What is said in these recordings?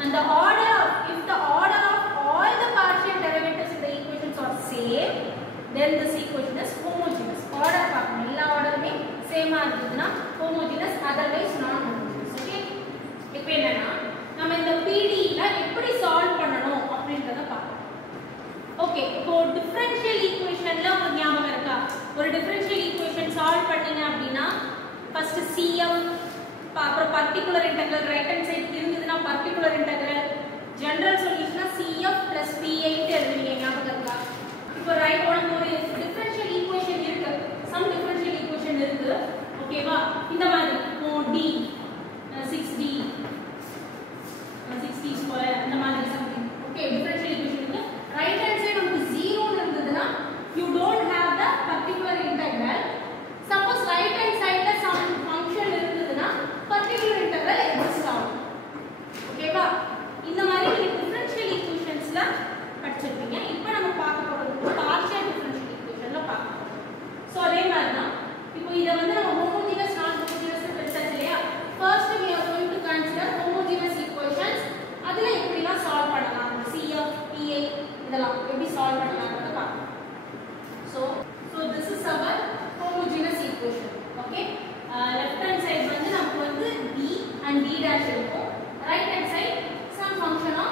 and the order if the order of all the partial derivatives in the equations are same, then this equation is homogeneous. Order பார்க்கணும், எல்லா ஆர்டருமே சேமா இருந்ததுன்னா homogeneous, otherwise non homogeneous. Okay, இப்போ என்னன்னா நம்ம இந்த PD ல எப்படி சால்வ் பண்ணனும் அப்படின்றத பார்ப்போம். ஓகே, இப்போ டிஃபரன்ஷியல் ஈக்குவேஷன்ல உங்களுக்கு ஞாபகம் இருக்கா? ஒரு டிஃபரன்ஷியல் ஈக்குவேஷன் சால்வ் பண்ணீங்க அப்படினா ஃபர்ஸ்ட் CF அப்புறம் particular integral right hand side இருந்ததுனா பர்టిక్యులர் இன்டெகிரல், ஜெனரல் சொல்யூஷனா CF + PI ன்னு எழுதுவீங்க, ஞாபகம் இருக்கா? இப்போ ரைட் உனக்கு ஒரு டிஃபரன்ஷியல் ஈக்குவேஷன் இருக்கு, சம் டிஃபரன்ஷியல் ஈக்குவேஷன் இருக்கு, ஓகேவா? இந்த மாதிரி D 6D 6D² அந்த மாதிரி சம்திங். ஓகே, டிஃபரன்ஷியல் ஈக்குவேஷன் இருக்கு. ரைட் ஹேண்ட் சைடு நமக்கு 0 ன்னு இருந்ததுனா you don't have the particular integral. Suppose right hand side la some function irundhuduna particular integral exist ஆகும். ஓகேவா? இந்த மாதிரி நீங்க டிஃபரன்ஷியல் ஈக்குவேஷன்ஸ்ல படிச்சிருப்பீங்க. இப்போ நம்ம பார்க்க போறது பார்ஷியல் டிஃபரன்ஷியல் ஈக்குவேஷன்ல பார்க்க போறோம். சோ அதே மாதிரி தான் இப்போ இத வந்து நம்ம homogeneous non homogeneous பிரிச்சாச்சு இல்லையா? First we are going to consider homogeneous equations. அதுல எப்படிலாம் சால்வ் பண்ணலாம், CF PI இதெல்லாம் எப்படி சால்வ் பண்ணலாம்ன்றத பார்ப்போம். So this is our homogeneous equation. Okay, left hand side வந்து நமக்கு வந்து d and d dash இருக்கும், right hand side some function of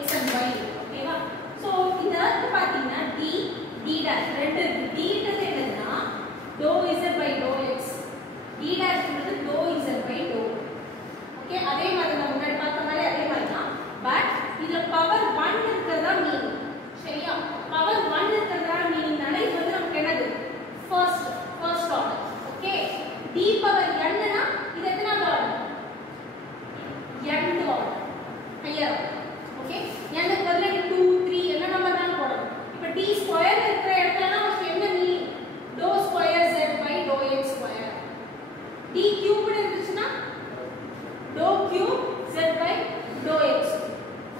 x and y. ஓகேவா? so இத பாத்தீங்கன்னா d d dash ரெண்டு இருக்கு. d ன்றது என்னன்னா dou z by dou x, d dash ன்றது dou z by dou. Okay, அதே மாதிரி நம்ம முன்னாடி பார்த்த மாதிரி அதே மாதிரி தான், பட் இதுல பவர் 1 இருக்குறதா மீனிங். சரியா? பவர் 1 இருக்குறதா மீனிங் நால இது வந்து நமக்கு என்னது first order. Okay, d power n னா இது எத்தனாவது order? nth order, higher. Okay, n க்கு பதிலா 2 3 என்ன நம்பர் தான் போடணும். இப்போ d ஸ்கொயர் இருக்கிற இடத்துல நமக்கு என்ன meaning? dou square z by dou x square. d cubed இருந்துச்சுனா dou cube z by dou x.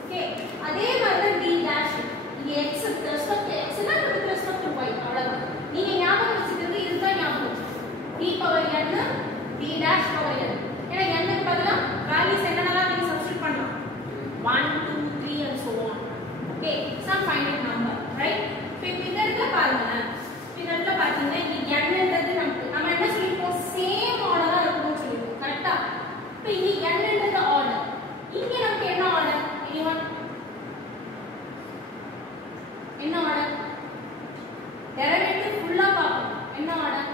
Okay, அதே மாதிரி d dash இங்க x with respect to x னா with respect to y, அவ்வளவுதான். நீங்க ஞாபகம் வச்சிக்கிறது இதுதான் ஞாபகம். d power n d dash power n. ஏன்னா n க்கு பதிலா வேல்யூஸ் என்னென்னலாம் நீங்க சப்ஸ்டிட்யூட் பண்ணலாம், 1 2 3 and so on. Okay, some finite number, right? இப்போ இந்த இடத்துல பாருங்க, இந்த இடத்துல பாத்தீங்கன்னா இங்க n ன்றது நம்ம என்ன சொல்லிருக்கோம், சேம் ஆர்டரா இருக்கும்னு சொல்லிருக்கோம், கரெக்ட்டா? இப்போ இங்க n ன்றது ஆர்டர், இங்க நமக்கு என்ன ஆர்டர்? anyone என்ன ஆர்டர்? டெரிவேட்டிவ் ஃபுல்லா பாப்போம். என்ன ஆர்டர்?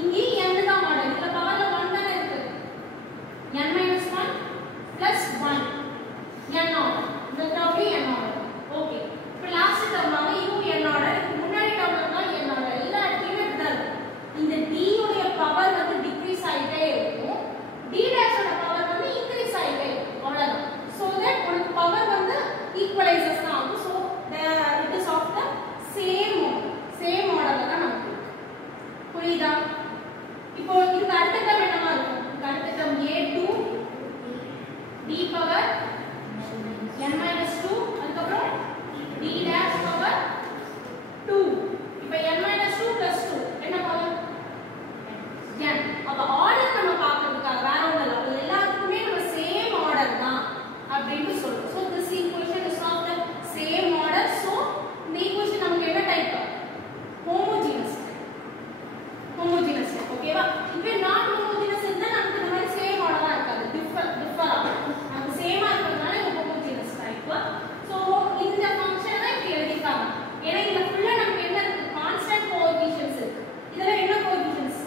இங்க n தான் ஆர்டர். இதுல பவர்ல 1 தான இருக்கு. n - 1 plus 1 n order. இந்த டேர்ம்ல n ஆர்டர். ஓகே, இப்போ லாஸ்ட் டேர்ம்ல u n ஆர்டர், முன்னாடி டேர்ம்ல n ஆர்டர். எல்லா இடத்துலயும் இதுதான். இந்த d உடைய பவர் வந்து டிக்ரீஸ் ஆயிட்டே இருக்கும், d dash ஓட பவர் வந்து இன்கிரீஸ் ஆயிட்டே இருக்கும், அவ்வளவுதான். so that உங்களுக்கு பவர் வந்து equalizes தான் ஆகும். so it is of the same order தான் நமக்கு புரியுதா? இப்போ இதுக்கு அடுத்த டேர்ம் என்னவா இருக்கும்? இதுக்கு அடுத்த term a2 d power n - 2, அதுக்கப்புறம் d dash பவர் 2. இப்போ n - 2 + 2 என்ன பவர்? n. அப்ப ஆர்டர் நம்ம பார்க்கிறதுக்காக வேற ஒண்ணும் இல்ல, அது எல்லாத்துக்குமே நம்ம சேம் ஆர்டர் தான் அப்படினு சொல்றோம். so this equation is of the same order. so இந்த equation நமக்கு என்ன டைப்? homogeneous. ஓகேவா? இப்போ நான் homogeneous இருந்தா நமக்கு இந்த மாதிரி சேம் ஆர்டரா இருக்காது, டிஃபர் ஆகும். நமக்கு சேமா இருக்கிறதுனால இது homogeneous டைப். so இந்த ஃபங்க்ஷனை தான் இப்படி எழுதிருக்காங்க. ஏன்னா இந்த ஃபுல்லா நமக்கு என்ன இருக்கு? கான்ஸ்டன்ட் கோஎஃபிஷியன்ட்ஸ் இருக்கு. இதெல்லாம் என்ன கோஎஃபிஷியன்ட்ஸ்?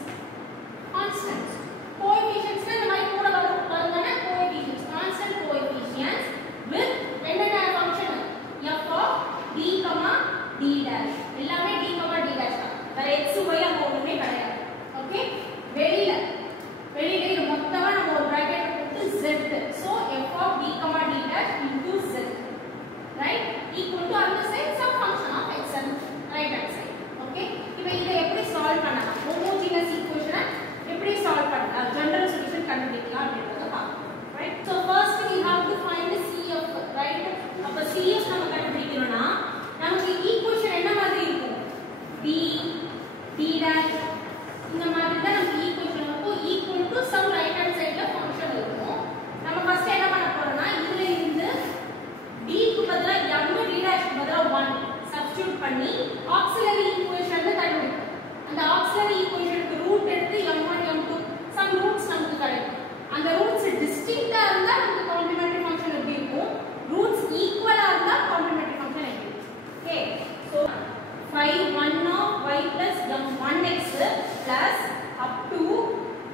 கான்ஸ்டன்ட்ஸ். கோஎஃபிஷியன்ட்ஸ்னா இந்த மாதிரி கூட வருதுன்னா கோஎஃபிஷியன்ட்ஸ், கான்ஸ்டன்ட் கோஎஃபிஷியன்ட்ஸ் with என்னென்ன function? f of d, d dash. எல்லாமே d, d dash தான். வேற x y அங்க ஒண்ணுமே கிடையாது. ஓகே, வெளியில இது மொத்தமா நம்ம ஒரு பிராக்கெட் போட்டு z. so f of d, d dash into z, right, equal to அந்த side some function of x and right hand side. Okay, இப்போ இத எப்படி சால்வ் பண்ணலாம்? homogeneous equation எப்படி சால்வ் பண்ணலாம், ஜெனரல் சொல்யூஷன் கண்டுபிடிக்கலாம் அப்படின்றத பார்ப்போம். right, so first we have to find the CF, right? அப்ப CF நம்ம கண்டுபிடிக்கணும்னா நமக்கு ஈக்குவேஷன் என்ன மாதிரி இருக்கும்? d d dash இந்த மாதிரி தான் நமக்கு ஈக்குவேஷன் இருக்கும். equal to some right hand sideல ஃபங்க்ஷன் இருக்கும். நம்ம ஃபர்ஸ்ட் என்ன பண்ண போறோம்னா இதுல இருந்து d க்கு பதிலா m d க்கு பதிலா 1 சப்ஸ்டிட்யூட் பண்ணி ஆக்ஸிலரி ஈக்குவேஷன் கண்டுபிடிப்போம். அந்த ஆக்ஸிலரி ஈக்குவேஷனுக்கு ரூட் எடுத்து m1 m2 சம் ரூட்ஸ் நமக்கு கிடைக்கும். அந்த ரூட்ஸ் டிஸ்டிங்க்ட்டா இருந்தா நமக்கு காம்ப்ளிமெண்டரி ஃபங்க்ஷன் எப்படி இருக்கும், ரூட்ஸ் ஈக்குவலா இருந்தா காம்ப்ளிமெண்டரி ஃபங்க்ஷன் எப்படி இருக்கும். Okay so phi 1 of y plus m1x plus up to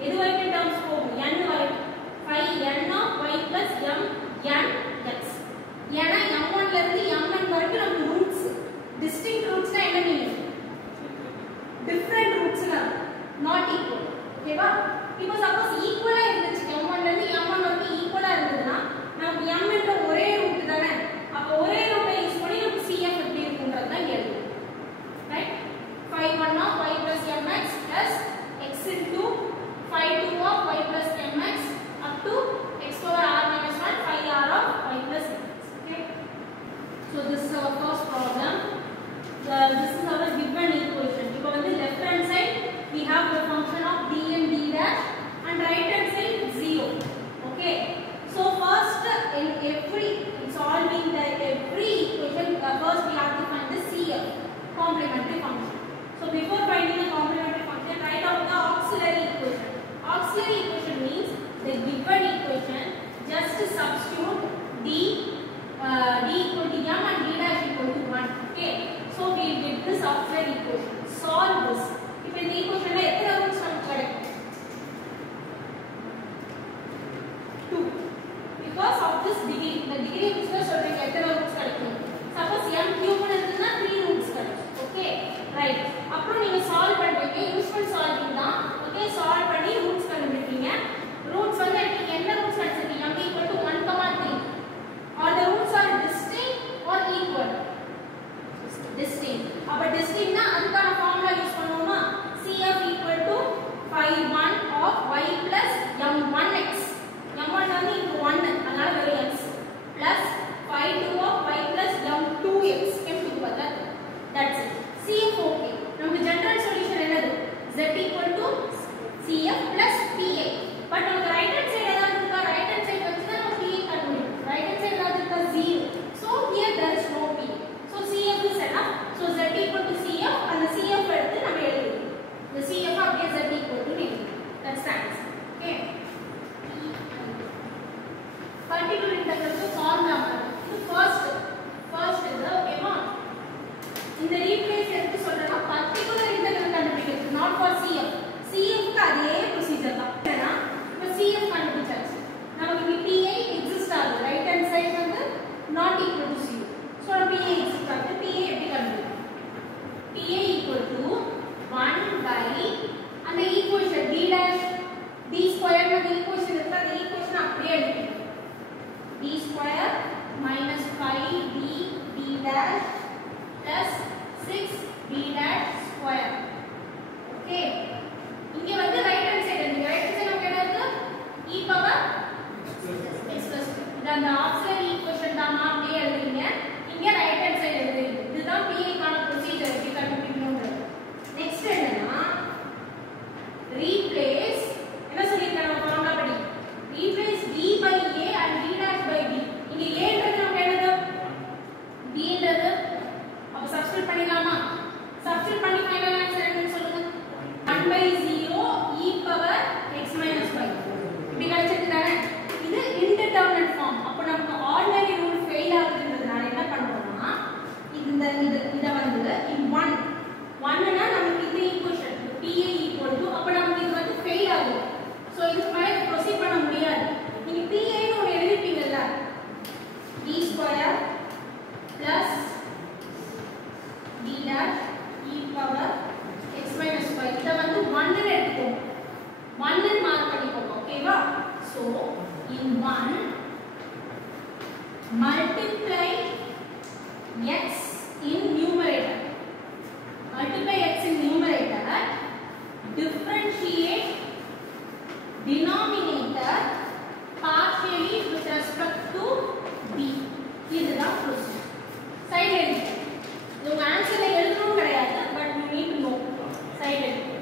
எது வரைக்கும் டர்ம்ஸ் போகும் n வரைக்கும் phi n of y plus m n x. ஏனா m1 ல இருந்து mn வரைக்கும் நமக்கு ரூட்ஸ் டிஸ்டிங்க்ட் ரூட்ஸ்னா என்ன மீனிங், டிஃபரண்ட் ரூட்ஸ்னா நாட் ஈக்குவல். ஓகேவா? இப்போ சப்போஸ் ஈக்குவலா இருந்துச்சு m1 ல இருந்து m1 வரைக்கும் ஈக்குவலா இருந்ததுனா நமக்கு m என்ற ஒரே ரூட் தானே, அப்ப ஒரே ரூட்டை யூஸ் பண்ணி நமக்கு cf எப்படி இருக்கும்ன்றது தான் கேள்வி. Right? phi 1 of y plus mx plus x into phi 2 of y plus mx up to x power r minus 1 phi r of y plus mx. Okay, so this is our first problem. This is our given equation. இப்போ வந்து left hand side we have the function of d and d dash and right hand side 0. Okay, so first in solving every equation first we have to find the cf, complementary function. So before finding the complementary function, write out the auxiliary equation. Auxiliary equation means the given equation just substitute d equal to m and d dash equal to 1. Okay, so we will get this auxiliary equation. Solve this. If in the equation la எத்தனை roots நமக்கு கிடைக்கும், 2, because of this degree. The degree which la சொல்றீங்க எத்தனை roots கிடைக்கும், suppose m cube இருந்ததுனா 3 roots கிடைக்கும். Okay, right. அப்புறம் நீங்க சால்வ் பண்றீங்க, யூசுவல் சால்விங் தான். ஓகே, சால்வ் பண்ணி ரூட்ஸ் கண்டுபிடிப்பீங்க. ரூட்ஸ் வந்து நீங்க என்ன ரூட்ஸ் எடுத்துட்டீங்க, m equal to 1, 3. Or the roots are distinct or equal? Distinct. அப்ப distinct னா அதுக்கான ஃபார்முலா யூஸ் பண்ணுவோமா, cf equal to phi 1 of y plus m1x. m1 வந்து இங்க 1 அதனால வெறும் x plus phi 2 of y plus m2x. m2 பதிலா that's it. cf okay. நமக்கு ஜெனரல் சொல்யூஷன் என்னது, z equal to cf plus pa. But நமக்கு right hand side ஏதாவது இருக்கா, ரைட் ஹேண்ட் சைடு வச்சு தான் நம்ம pa கண்டுபிடிக்கணும். ரைட் ஹேண்ட் சைடு ஏதாவது இருக்கா, 0. so here there is no pa. so cf is enough. so z equal to cf, அந்த cf எடுத்து நம்ம எழுதிடலாம். the cf அப்படியே z equal to எழுதிடலாம். that's the answer. okay, particular integral க்கு ஃபார்முலா இது ஃபர்ஸ்ட் இது. ஓகேவா? இந்த ரீப்ளேஸ் எடுத்து சொல்றேன்னா particular integral கண்டுபிடிக்கிறது, not for cf. cf க்கு அதே ப்ரொசீஜர் தான். ஏன்னா இப்போ cf கண்டுபிடிச்சாச்சு, நமக்கு இங்க pa எக்ஸிஸ்ட் ஆகுது, ரைட் ஹேண்ட் சைடு வந்து not equal to 0. so pa exist ஆகுது. pa எப்படி கண்டுபிடிக்கலாம், pa equal to 1 by அந்த equation d dash d square அந்த ஈக்குவேஷன் இருக்கு, அந்த ஈக்குவேஷன் அப்படியே எழுதிக்கலாம். d square minus 5d d dash plus 6d dash square. Okay, இங்க வந்து ரைட் ஹேண்ட் சைடு இருக்கு, ரைட் ஹேண்ட் சைடு நமக்கு என்ன இருக்கு, e power x plus 2. இது அந்த ஆக்ஸிலரி ஈக்குவேஷன் தான், அப்படியே எழுதுங்க. இங்க ரைட் ஹேண்ட் சைடு எழுதுங்க. இதுதான் pa க்கான ப்ரொசீஜர் எப்படி கண்டுபிடிக்கணும்ன்றது. நெக்ஸ்ட் என்னன்னா ரீப்ளேஸ். என்ன சொல்லிருக்காங்க நம்ம ஃபார்முலா படி, replace d by a and d dash by b. இங்க a ன்றது நமக்கு என்னது, b ன்றது. அப்ப சப்ஸ்டிட்யூட் பண்ணிடலாமா, சப்ஸ்டிட்யூட் பண்ணி ஃபைனல் ஆன்சர் என்னன்னு சொல்லுங்க, 1 by 0 e power x minus y. இப்படி கிடைச்சிருக்கு தானே. இது இன்டிடெர்மினேட் ஃபார்ம். அப்ப நமக்கு ஆர்டினரி ரூல் ஃபெயில் ஆகுதுன்றதுனால என்ன பண்றோம்னா இந்த இத வந்து in 1 னா நமக்கு இந்த ஈக்குவேஷன் pa equal to, அப்ப நமக்கு இது வந்து ஃபெயில் ஆகுது. சோ இதுக்கு மேல ப்ரோசீட் பண்ண முடியாது. நீங்க pa ன்னு ஒன்னு எழுதிப்பீங்கல்ல, d square plus d dash e power x minus y. இத வந்து 1 ன்னு எடுத்துக்கோங்க, 1 ன்னு மார்க் பண்ணிக்கோங்க. ஓகேவா? so in 1 multiply x in numerator, multiply x in numerator, differentiate denominator partially with respect to b. இதுதான் ப்ரொசீஜர். சைடு எழுதுங்க. உங்க ஆன்சர்ல எழுதணும் கிடையாது, but you need to know. Side எழுதுங்க.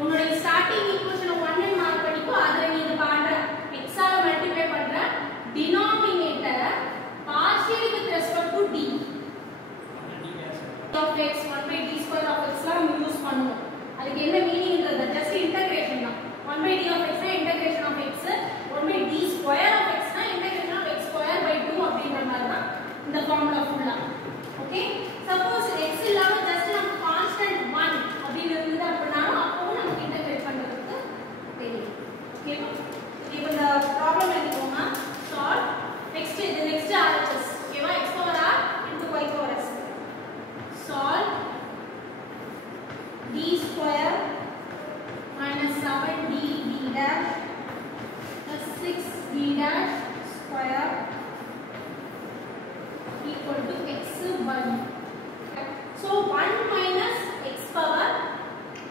உங்களுடைய ஸ்டார்டிங் ஈக்குவேஷன் 1 ன்னு மார்க் பண்ணிக்கோ. அதுல நீங்க பண்ற x ஆல மல்டிப்ளை அதுக்கு என்ன மீனிங்ன்றது just integration தான் 1 by d of x னா integration of x 1 by d square of x னா integration of x square by 2 அப்படிங்கற மாதிரி தான் இந்த ஃபார்முலா ஃபுல்லா ஓகே சப்போஸ் x இல்லாம just நம்ம கான்ஸ்டன்ட் 1 அப்படி இருந்தது அப்படினா அப்பவும் நமக்கு இன்டகிரேட் பண்றதுக்கு தெரியும் ஓகேவா இப்போ இந்த ப்ராப்ளம் எழுதிக்கோங்க சால்வ் next RHS ஓகேவா x power r into y power s solve d square minus 7d d dash plus 6d dash square equal to x by so 1 minus x power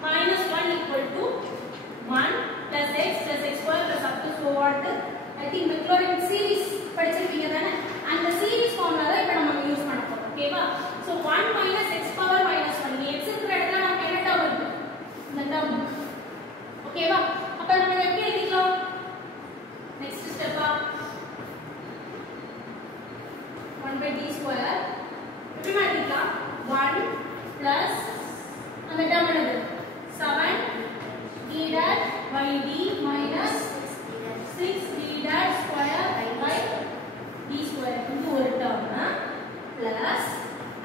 minus 1 equal to 1 plus x square plus up to so what I think Maclaurin series படிச்சிருப்பீங்க தானே அந்த series formula தான் இப்போ நம்ம use பண்ண போறோம் ஓகேவா so 1 minus x power minus 1 x இருக்கிற இடத்துல நமக்கு என்ன டேர்ம் இருக்கு இந்த டேர்ம் ஓகேவா அப்ப நம்ம எப்படி எழுதிக்கலாம் நெக்ஸ்ட் ஸ்டெப்பா 1 by d square எப்படி மாத்திக்கலாம் 1 plus அந்த டேர்ம் என்னது 7 d dash by d minus 6d dash square by d square into ஒரு term plus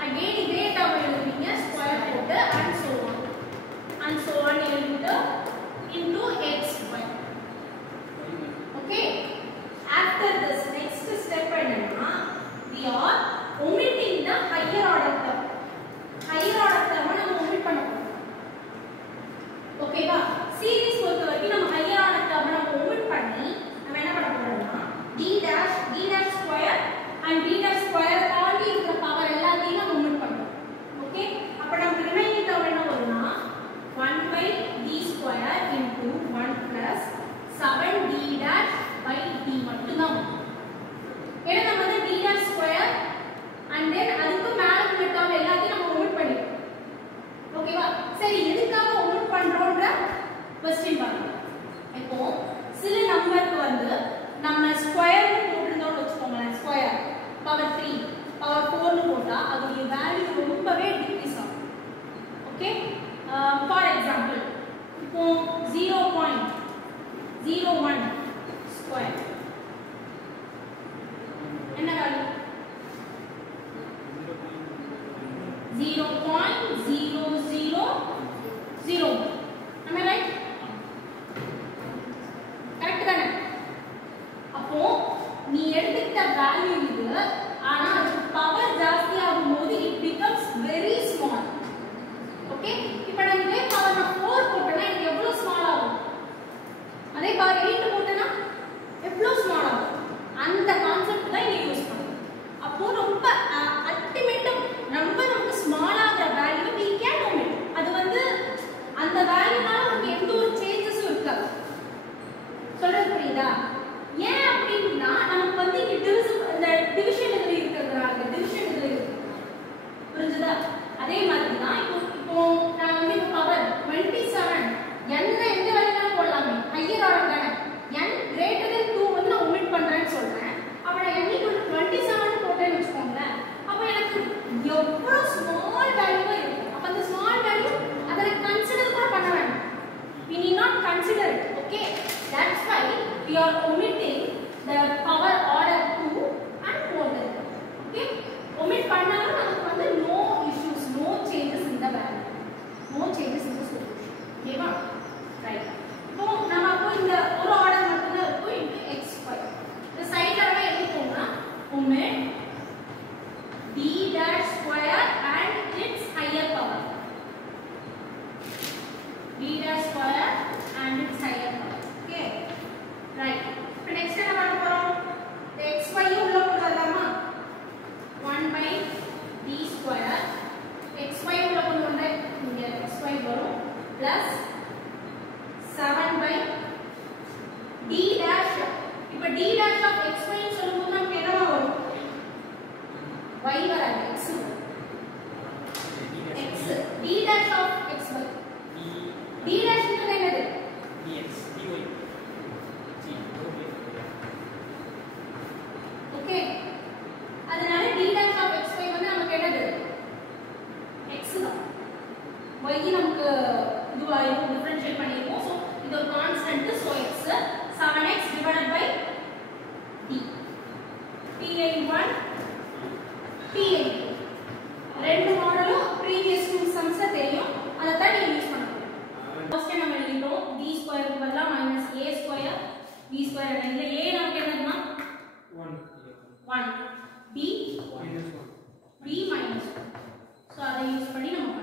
again இதே term எழுதுவீங்க square போட்டு and so on எழுதிட்டு into xy okay after this next step என்னன்னா we are omitting the higher order term நம்ம omit பண்ண போறோம் ஓகேவா சீரிஸ் பொறுத்த வரைக்கும் நம்ம higher order term நம்ம omit பண்ணி நம்ம என்ன பண்ண போறோம்னா d dash square and d dash square தாண்டி இருக்கிற பவர் எல்லாத்தையும் நம்ம omit பண்றோம் ஓகே அப்ப நமக்கு ரிமைனிங் டேர்ம் என்ன வரும்னா 1 by d square into 1 plus 7d dash by d மட்டும் தான் ஏன்னா நம்ம வந்து d dash square and then அதுக்கு மேல இருக்கிற டேர்ம் எல்லாத்தையும் நம்ம omit பண்ணிட்டோம் ஓகேவா சரி எதுக்காக omit பண்றோம்ன்ற क्वेश्चन பாருங்க இப்போ சில நம்பருக்கு வந்து நம்ம ஸ்கொயர் போட்டுறதோட வெச்சுக்கோங்களேன் ஸ்கொயர் பவர் 3 பவர் 4 னு போட்டா அதோட வேல்யூ ரொம்பவே டிக்ரீஸ் ஆகும் ஓகே ஃபார் எக்ஸாம்பிள் இப்போ 0.01 ஸ்கொயர் என்ன value 0.0001 am I right correct தானே அப்போ நீ எடுத்துக்கிட்ட வேல்யூ இது ஆனா அது பவர் ஜாஸ்தி ஆகும்போது it becomes very small okay இப்போ நான் இதே பவர் நான் 4 போட்டேனா இது எவ்வளவு ஸ்மால் ஆகும் அதே பவர் 8 போட்டேனா எவ்வளவு ஸ்மால் ஆகும் அந்த கான்செப்ட் தான் இங்க யூஸ் பண்ணுவோம் அப்போ ரொம்ப அல்டிமேட்டா நமக்கு ஸ்மால் ஆகுற வேல்யூ we can omit அது வந்து அந்த வேல்யூனால நமக்கு எந்த ஒரு சேஞ்சஸும் இருக்காது சொல்றது புரியுதா ஏன் அப்படின்னா நமக்கு வந்து இங்க இந்த டிவிஷன் இதுல இருக்கிறதுனால டிவிஷன் இதுல இருக்கு புரிஞ்சுதா அதே மாதிரி தான் இப்போ நான் வந்து பவர் 27 எந்த வேல்யூனாலும் போடலாமே ஹையர் ஆர்டர் தானே n greater than 2 வந்து நான் omit பண்றேன்னு சொல்றேன் அப்ப நான் n equal to 27 போட்டேன்னு வெச்சுக்கோங்களேன் அப்ப எனக்கு எவ்வளவு ஸ்மால் வேல்யூவா இருக்கும் அப்ப அந்த ஸ்மால் வேல்யூ அதை கன்சிடர் கூட பண்ண வேண்டாம் we need not consider it okay that's why we are omitting the power order 2 and more than that okay omit பண்ணாலும் நமக்கு வந்து no issues no changes in the value no changes in the solution ஓகேவா right இப்போ நாம அப்போ இந்த ஒரு order மட்டும் தான் இருக்கும் into xy இந்த சைடுல வர எழுதிக்கோங்க omit d dash square and its higher power d dash square and its higher power okay right இப்போ next என்ன பண்ண போறோம் xy உள்ள போடலாமா 1 by d square xy உள்ள கொண்டு வந்தா இங்க xy வரும் plus 7 by d dash இப்போ d dash of xy ன்னு சொல்லும்போது நமக்கு என்னவா வரும் y வராது x x d dash of xy d dash ன்றது என்னது dx dy ஓகே அதனால d dash of xy வந்து நமக்கு என்னது x தான் y நமக்கு இதுவாயிரும் டிஃபரன்ஷியேட் பண்ணிருக்கோம் சோ இது ஒரு constant so x 7x divided by t t1 t2 ரெண்டு மாடலும் previous two sums தெரியும் அத தான் நீங்க யூஸ் பண்ணணும் ஃபர்ஸ்ட் நம்ம எழுதிட்டோம் b ஸ்கொயர் க்கு பதிலா -a² b ஸ்கொயர் இந்த a நமக்கு என்னதுன்னா 1 b -1 சோ அதை யூஸ் பண்ணி நம்ம